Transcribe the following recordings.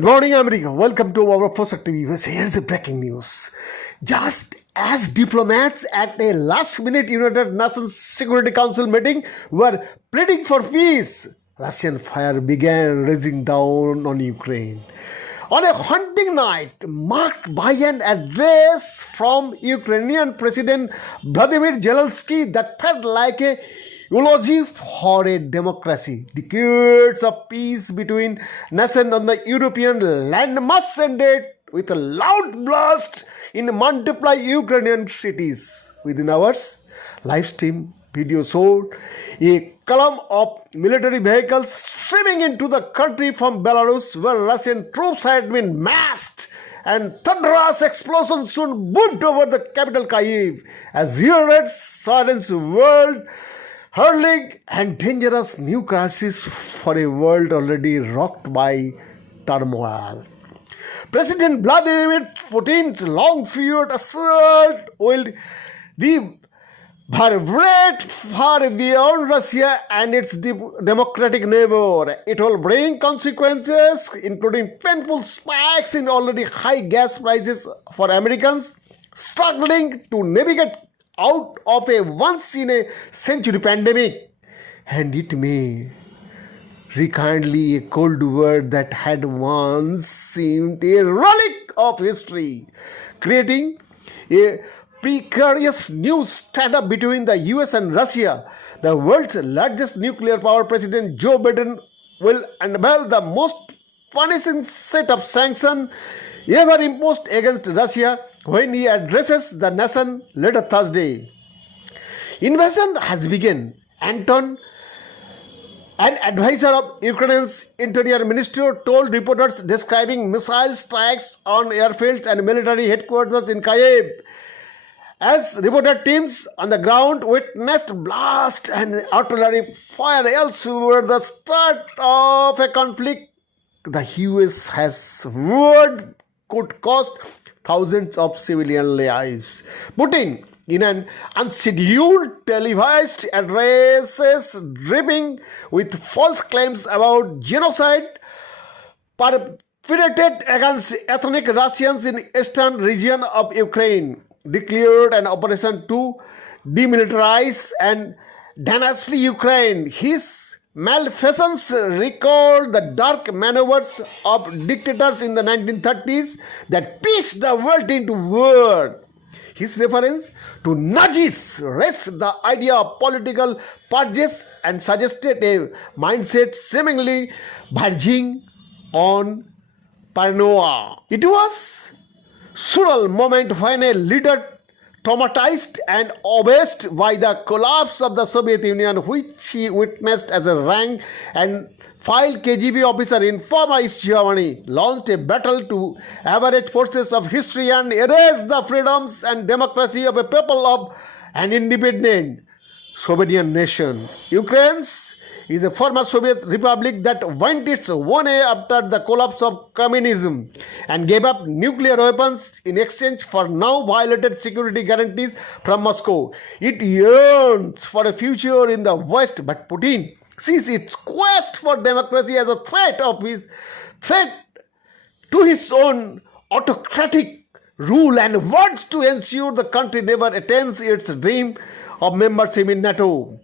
Good morning, America. Welcome to our first TV. Here's the breaking news. Just as diplomats at a last-minute United Nations Security Council meeting were pleading for peace, Russian fire began raging down on Ukraine. On a hunting night marked by an address from Ukrainian President Vladimir Zelensky that felt like a eulogy for a democracy. Decades of peace between nations on the European landmass ended with a loud blast in multiple Ukrainian cities. Within hours, live stream video showed a column of military vehicles streaming into the country from Belarus, where Russian troops had been massed, and thunderous explosions soon boomed over the capital Kyiv as units silenced the world, hurling and dangerous new crisis for a world already rocked by turmoil. President Vladimir Putin's long-feared assault will reverberate far beyond Russia and its democratic neighbor. It will bring consequences, including painful spikes in already high gas prices for Americans struggling to navigate out of a once-in-a-century pandemic. And it may rekindle a cold war that had once seemed a relic of history, creating a precarious new standoff between the US and Russia. The world's largest nuclear power President Joe Biden will unveil the most punishing set of sanctions ever imposed against Russia when he addresses the nation later Thursday. Invasion has begun. Anton, an advisor of Ukraine's interior minister, told reporters, describing missile strikes on airfields and military headquarters in Kyiv. As reported, teams on the ground witnessed blast and artillery fire elsewhere, the start of a conflict the US has warned could cost thousands of civilian lives. Putin, in an unscheduled televised address dripping with false claims about genocide perpetrated against ethnic Russians in eastern region of Ukraine, declared an operation to demilitarize and dynasty Ukraine. His malfeasance recalled the dark maneuvers of dictators in the 1930s that pitched the world into war. His reference to Nazis raised the idea of political purges and suggested a mindset seemingly verging on paranoia. It was a surreal moment when a leader traumatized and abased by the collapse of the Soviet Union, which he witnessed as a rank and file KGB officer in former East Germany, launched a battle to average forces of history and erase the freedoms and democracy of a people of an independent Soviet nation. Ukraine is a former Soviet republic that went its own way after the collapse of communism and gave up nuclear weapons in exchange for now violated security guarantees from Moscow. It yearns for a future in the West, but Putin sees its quest for democracy as a threat to his own autocratic rule and wants to ensure the country never attains its dream of membership in NATO.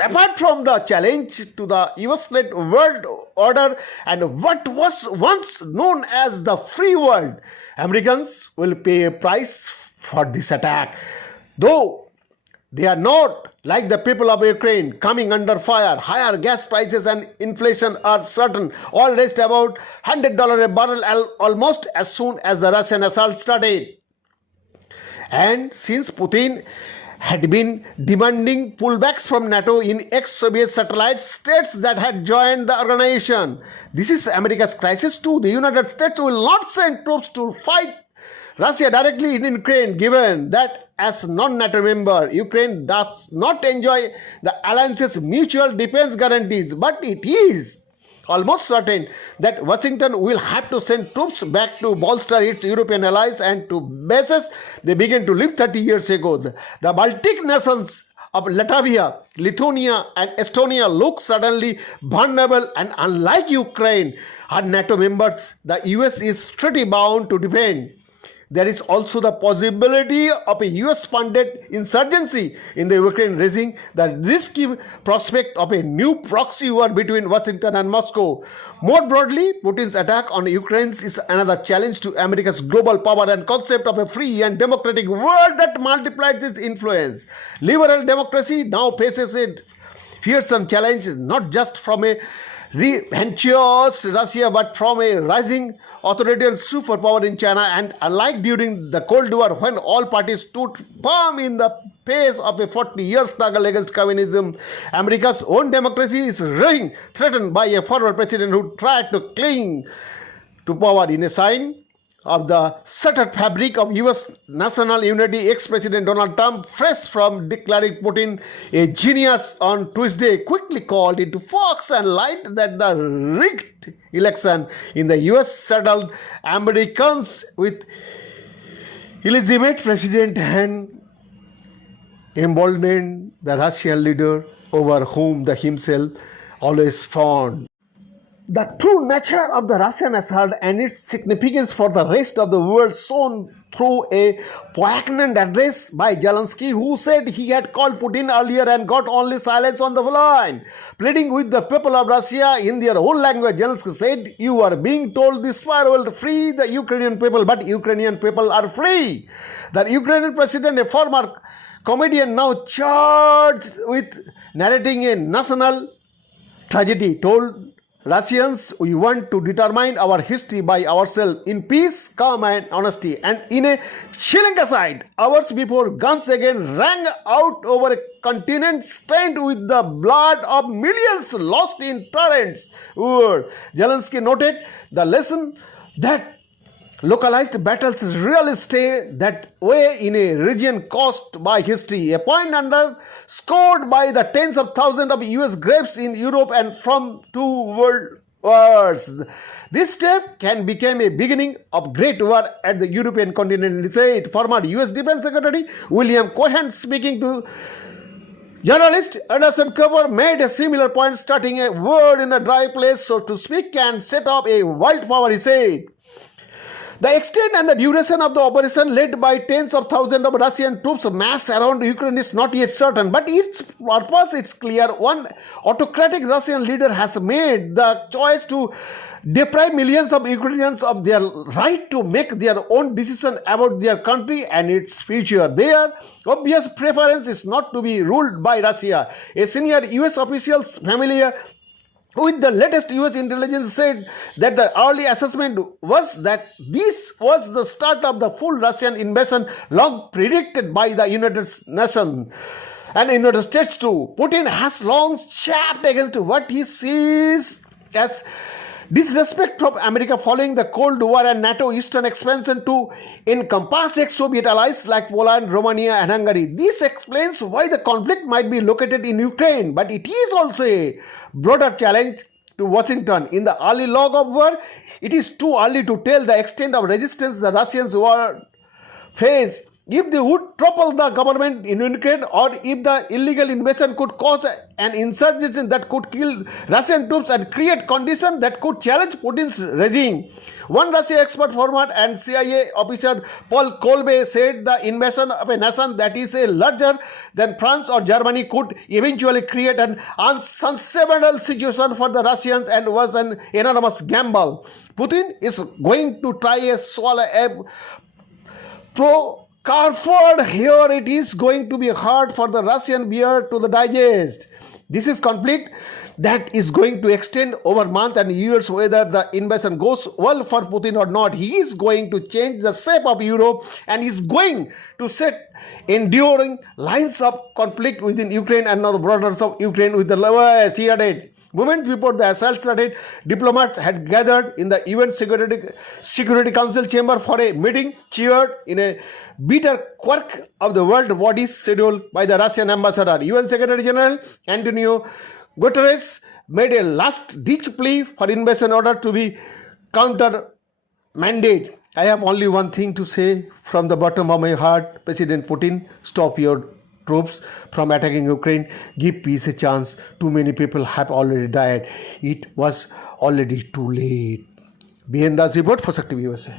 Apart from the challenge to the US-led world order and what was once known as the free world, Americans will pay a price for this attack. Though they are not, like the people of Ukraine, coming under fire. Higher gas prices and inflation are certain. All raised about $100 a barrel almost as soon as the Russian assault started. And since Putin had been demanding pullbacks from NATO in ex-Soviet satellite states that had joined the organization, this is America's crisis too. The United States will not send troops to fight Russia directly in Ukraine, given that as non-NATO member, Ukraine does not enjoy the alliance's mutual defense guarantees, but it is almost certain that Washington will have to send troops back to bolster its European allies and to bases they began to leave 30 years ago. The Baltic nations of Latvia, Lithuania, and Estonia look suddenly vulnerable, and unlike Ukraine, are NATO members, the US is treaty bound to defend. There is also the possibility of a US funded insurgency in the Ukraine, raising the risky prospect of a new proxy war between Washington and Moscow. More broadly, Putin's attack on Ukraine is another challenge to America's global power and concept of a free and democratic world that multiplies its influence. Liberal democracy now faces a fearsome challenge not just from a revanchous Russia but from a rising authoritarian superpower in China. And unlike during the Cold War, when all parties stood firm in the face of a 40-year struggle against communism, America's own democracy is being threatened by a former president who tried to cling to power in a sign of the shattered fabric of US national unity. Ex-President Donald Trump, fresh from declaring Putin a genius on Tuesday, quickly called into Fox and light that the rigged election in the US saddled Americans with illegitimate president and emboldened the Russian leader over whom the himself always fawned. The true nature of the Russian assault and its significance for the rest of the world shown through a poignant address by Zelensky, who said he had called Putin earlier and got only silence on the line. Pleading with the people of Russia in their own language, Zelensky said, "You are being told this fire will free the Ukrainian people, but Ukrainian people are free." The Ukrainian president, a former comedian now charged with narrating a national tragedy, told Russians, "We want to determine our history by ourselves in peace, calm, and honesty." And in a chilling aside, hours before guns again rang out over a continent stained with the blood of millions lost in torrents, Zelensky noted the lesson that localized battles really stay that way in a region caused by history, a point underscored by the tens of thousands of US graves in Europe and from two world wars. This step can become a beginning of great war at the European continent, said former US Defense Secretary William Cohen, speaking to journalist Anderson Cooper, made a similar point. Starting a war in a dry place, so to speak, can set up a wildfire, he said. The extent and the duration of the operation, led by tens of thousands of Russian troops massed around Ukraine, is not yet certain, but its purpose is clear. One autocratic Russian leader has made the choice to deprive millions of Ukrainians of their right to make their own decision about their country and its future. Their obvious preference is not to be ruled by Russia. A senior US official familiar with the latest US intelligence said that the early assessment was that this was the start of the full Russian invasion long predicted by the United Nations and United States too. Putin has long chafed against what he sees as disrespect from America following the Cold War and NATO eastern expansion to encompass ex-Soviet allies like Poland, Romania, and Hungary. This explains why the conflict might be located in Ukraine, but it is also a broader challenge to Washington. In the early log of war, it is too early to tell the extent of resistance the Russians would face, if they would topple the government in Ukraine, or if the illegal invasion could cause an insurgency that could kill Russian troops and create conditions that could challenge Putin's regime. One Russia expert, former and CIA officer Paul Kolbe, said the invasion of a nation that is larger than France or Germany could eventually create an unsustainable situation for the Russians and was an enormous gamble. Putin is going to try a swallow a Carford here. It is going to be hard for the Russian bear to the digest. This is conflict that is going to extend over months and years. Whether the invasion goes well for Putin or not, he is going to change the shape of Europe and is going to set enduring lines of conflict within Ukraine and the borders of Ukraine with the West, he added. Moments before the assault started, diplomats had gathered in the UN Security Council chamber for a meeting chaired in a bitter quirk of the world bodies scheduled by the Russian ambassador. UN Secretary General Antonio Guterres made a last-ditch plea for invasion order to be counter-mandate. I have only one thing to say from the bottom of my heart, President Putin, stop your troops from attacking Ukraine. Give peace a chance. Too many people have already died. It was already too late. BN Das report for Shakti USA.